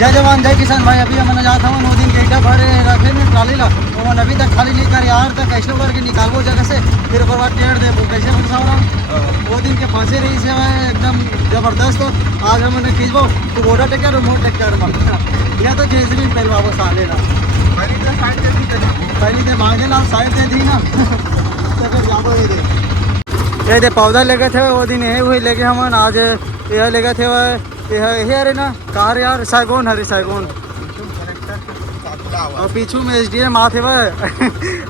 जय जवान जय किसान भाई। अभी हमने जाता हूँ 9 दिन के ईटा भरे रखे में ट्राली ला, तो मैंने अभी तक खाली नहीं कर यार, तक कैसे करके निकालो जगह से, फिर एक बार टेढ़ दे कैसे फंसा रहा। 2 दिन के फंसे रही से एकदम जबरदस्त। आज हमने खींचबो तो मोटा टेक्टर और मोट टेक्टर में या तो जैसे भी पहले वापस आ लेना, पहले तो मांगे ना साइड दे दी ना तो फिर जाबो ही दे। ये पौधा लेके थे वो दिन यही हुई लेके हम आज यह लेके थे यही अरे ना कार यार साइगोन हरे साइगोन और पीछू में SDM आते वह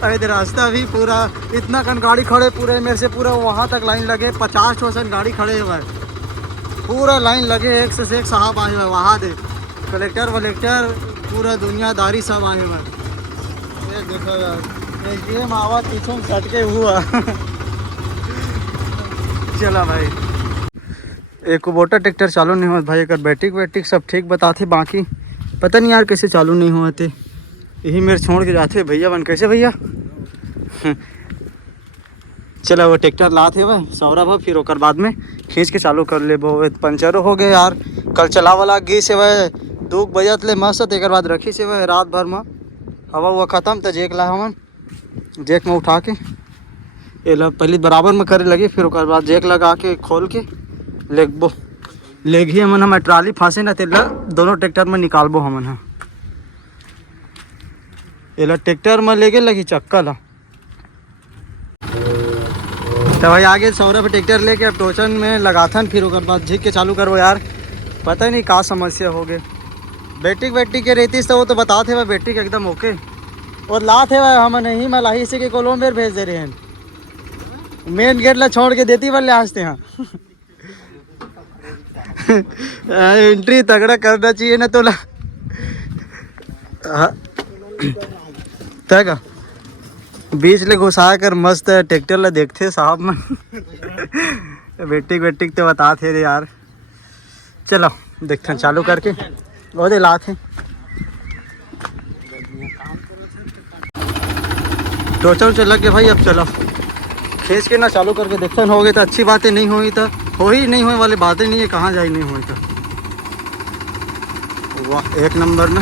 अरे रास्ता भी पूरा इतना कन गाड़ी खड़े पूरे मेरे से पूरा वहाँ तक लाइन लगे 50% गाड़ी खड़े हुए पूरा लाइन लगे एक से एक साहब आए हुए वहाँ दे कलेक्टर वलेक्टर पूरा दुनियादारी सब आए हुए। ये देखो यार SDM आवाज़ पीछू में सटके हुआ चला भाई एक कुबोटा ट्रैक्टर चालू नहीं हुआ भाई, अगर बैटरी सब ठीक बताते, बाकी पता नहीं यार कैसे चालू नहीं हुआ थे। यही मेरे छोड़ के जाते भैया बन कैसे भैया चला वो ट्रैक्टर लाते वह सौरभ फिर ओकर बाद में खींच के चालू कर ले। वो पंचर हो गए यार, कल चला वाला गी से वह 2 बजत ले मस्त, एक बाद रखी से वह रात भर में हवा हुआ ख़त्म तो जेक ला हमन जेक में उठा के ये ला पहले बराबर में करे लगे, फिर ओकर बाद जेक लगा के खोल के लेगबो लेगी हमन हम ट्राली फांसे ना तेला दोनों ट्रैक्टर में निकालबो हमन हा एला ट्रैक्टर में लेके लगी चक्का ला। तो भाई आगे सौरभ ट्रैक्टर लेके अब टोचन में लगाथन, फिर ओकर बाद झीक के चालू करबो यार, पता ही नहीं का समस्या हो गए। बैटरी के रहती तो वो तो बताते भाई बैटरी के एकदम ओके और लात है भाई हम नहीं मलाही से के कोलम्बेर भेज दे रहे हैं, मेन गेट ला छोड़ के देती वाले आजते हैं एंट्री तगड़ा करना चाहिए ना तो तक बीच ले घुसा कर मस्त ट्रैक्टर ला देखते साहब में बैटरी तो बताते थे यार। चलो देखते हैं चालू करके वो दे लाते टोचल चल के भाई। अब चलो खींच के ना चालू करके देखते हो गए तो अच्छी बातें, नहीं हुई तो हो ही नहीं हुई वाली बातें नहीं है, कहाँ जाए नहीं हुई तो वाह एक नंबर ना।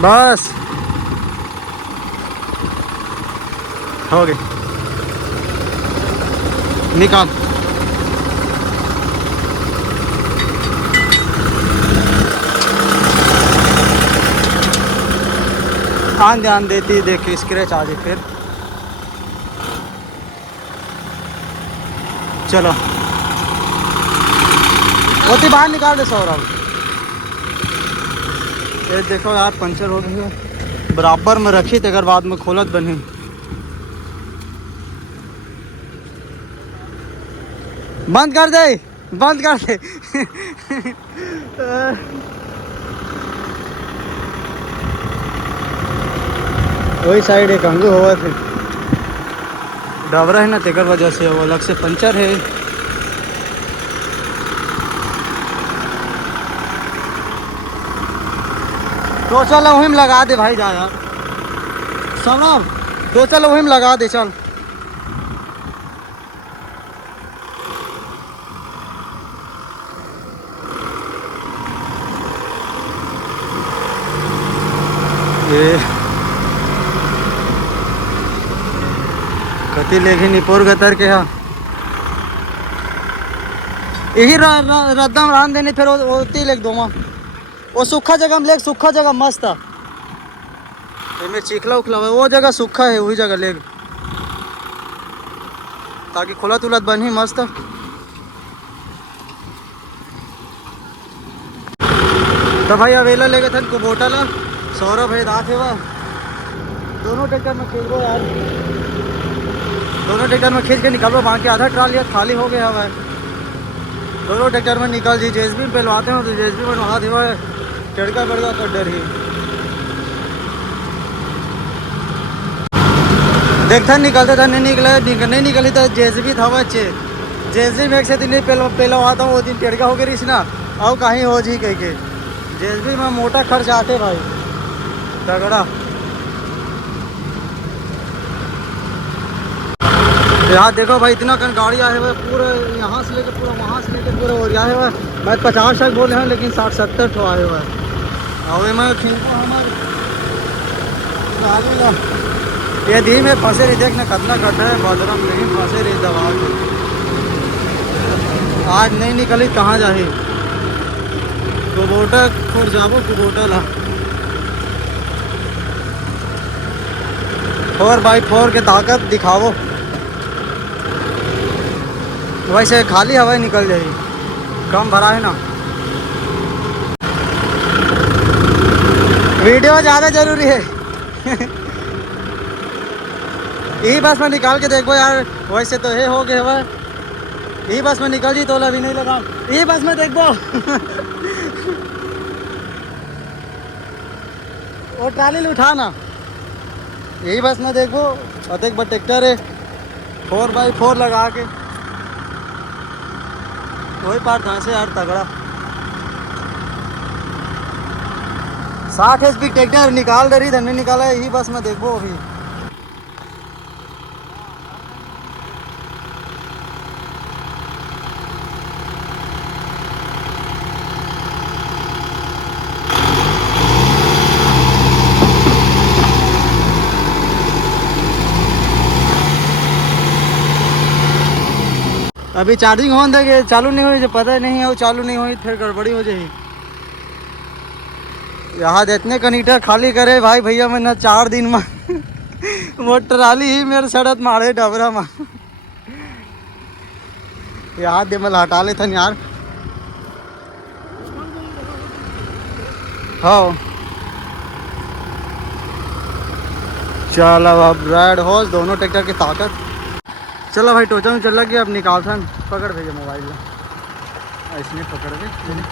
बस हो गए निकाल ध्यान देती देख स्क्रैच आ जाए फिर। चलो होती बाहर निकाल दे सौरभ। ये देखो यार पंचर हो गई है, बराबर में रखी थे अगर बाद में खोलत बनी। बंद कर दे बंद कर दे वही साइड एक अंगू हुआ थे डबरा है ना तेकर वजह से वो अलग से पंचर है। तो चल वहीं में लगा दे भाई, जा यार सौरभ तो चल वहीं में लगा दे चल। ये कति लेके निपोर गतर के हाँ यही रद्दम रान देने फिर वो लेक दो वो सूखा जगह में लेक, सूखा जगह मस्त है में चिखला उखला है वो जगह सूखा है वही जगह लेक ताकि खुलत उलत बनी मस्त। तो भाई अवेला लेके थे कुबोटा ला सौरभ है दात है वह दोनों ट्रैक्टर में खींच यार, दोनों ट्रैक्टर में खींच के निकालो, बाकी आधा ट्राली खाली हो गया है। दोनों ट्रैक्टर में निकल जी जेसीबी पहलवाते हैं तो जेसीबी बनवा दे चढ़का बढ़ कर डर ही देखते निकलते था नहीं निकली तो जेसीबी था बच्चे जेसीबी एक से दिन पहलवाता हूँ वो दिन टेढ़का हो गई ना और कहीं हो जी कह के जेसीबी में मोटा खर्च आते भाई तगड़ा। यहाँ देखो भाई इतना कन गाड़ी आए हुए पूरे यहाँ से लेके पूरा वहाँ से लेके पूरे और आए हुए। मैं 50 तक बोले हैं लेकिन 60-70 ठो आए हुए हैं। और मैं खींचो हमारे ये दी में फंसे रही देखना कितना गड्ढा है बदरम नहीं फंसे रही दवा के। आज नहीं निकली कहाँ जाही कुबोटा खोर जाबो कुबोटा ला 4x4 के ताकत दिखावो। वैसे खाली हवा निकल जाएगी कम भरा है ना। वीडियो ज़्यादा जरूरी है यही बस में निकाल के देखो यार। वैसे तो है हो गए हुआ यही बस में निकल जी तो अभी नहीं लगा यही बस में देखो वो ट्राली उठाना यही बस में देखो। और देख बस ट्रैक्टर है 4x4 लगा के वही पार था से यार तगड़ा 60 HP ट्रैक्टर निकाल दे रही धन्ने निकाला है यही बस में देखो अभी। अभी चार्जिंग होने देंगे चालू नहीं हुई जो पता नहीं है वो चालू नहीं हुई फिर गड़बड़ी हो जाएगी। यहाँ इतने कनीटर खाली करे भाई भैया मैं ना 4 दिन में वो ट्राली ही मेरे सड़क मारे डबरा में यहाँ दे मैं हटा ले था यार। हाँ चलो अब रेड हॉर्स दोनों ट्रैक्टर की ताकत। चलो भाई टोचा में चल गया अब निकाल था पकड़ भेजे मोबाइल ऐसे पकड़ के चलिए।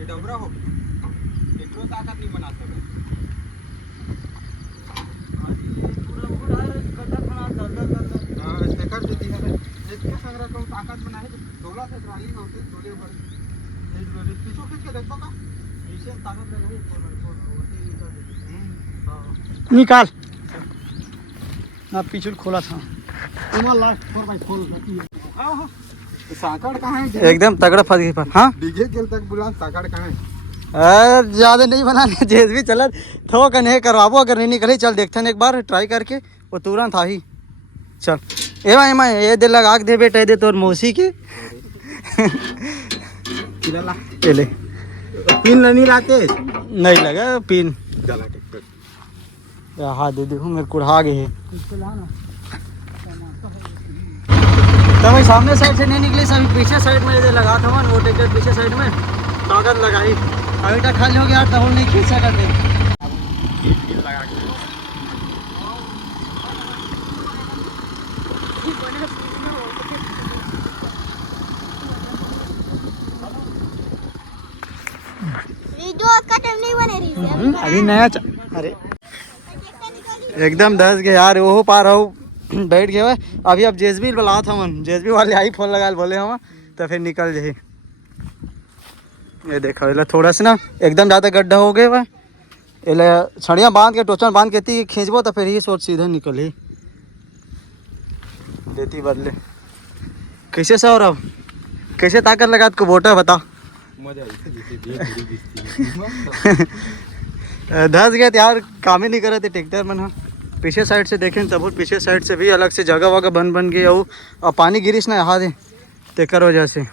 डबरा हो एकरो ताकत नहीं बना सकता कर देती है इसके संग्रह को ताकत बनाए डोला से ट्राली होते डोले पर पीछे खींच के देखो का इसे ताकत लगाई निकाल ना पीछे खोला था साकड़ कहाँ है एकदम तगड़ा फंस गई पर। हाँ डीजे के तक बुला साकड़ कहाँ है ज्यादा नहीं बनाने जेस भी चल थो कन्हे करवाबो अगर नहीं निकले चल देखते हैं एक बार ट्राई करके वो तुरंत आ ही चल ए भाई मैं ये दे लगा दे बेटे दे तोर मौसी के ले पिन नहीं लाते नहीं लगा पिन हाँ दे देखो मेरे कुढ़ा गए है। तो भाई सामने साइड से नहीं निकली, सभी पीछे साइड में इधर लगा था वो ट्रैक्टर पीछे साइड में कागज लगाई। अभी तक खाली हो गया तो नहीं खींचा करते। अभी नया अरे एकदम दस गए यार, वो पार हो बैठ गए। अभी अब जेसबी बुला था मन, जेसबी वाले आई फोन लगा बोले हम तो फिर निकल जाए। ये देखो थोड़ा सा ना एकदम ज़्यादा गड्ढा हो गए वह, छड़ियाँ बांध के टोचन बांध के खींचबो तो फिर ही सोच सीधा निकली देती बदले। कैसे सौरभ कैसे ताकत लगा को वोटर बता। धस गए यार, काम ही नहीं करे थे ट्रैक्टर में। हाँ पीछे साइड से देखें तब पीछे साइड से भी अलग से जगह वगह बन गई और पानी गिरिश ना यहाँ दे तेकर वजह से।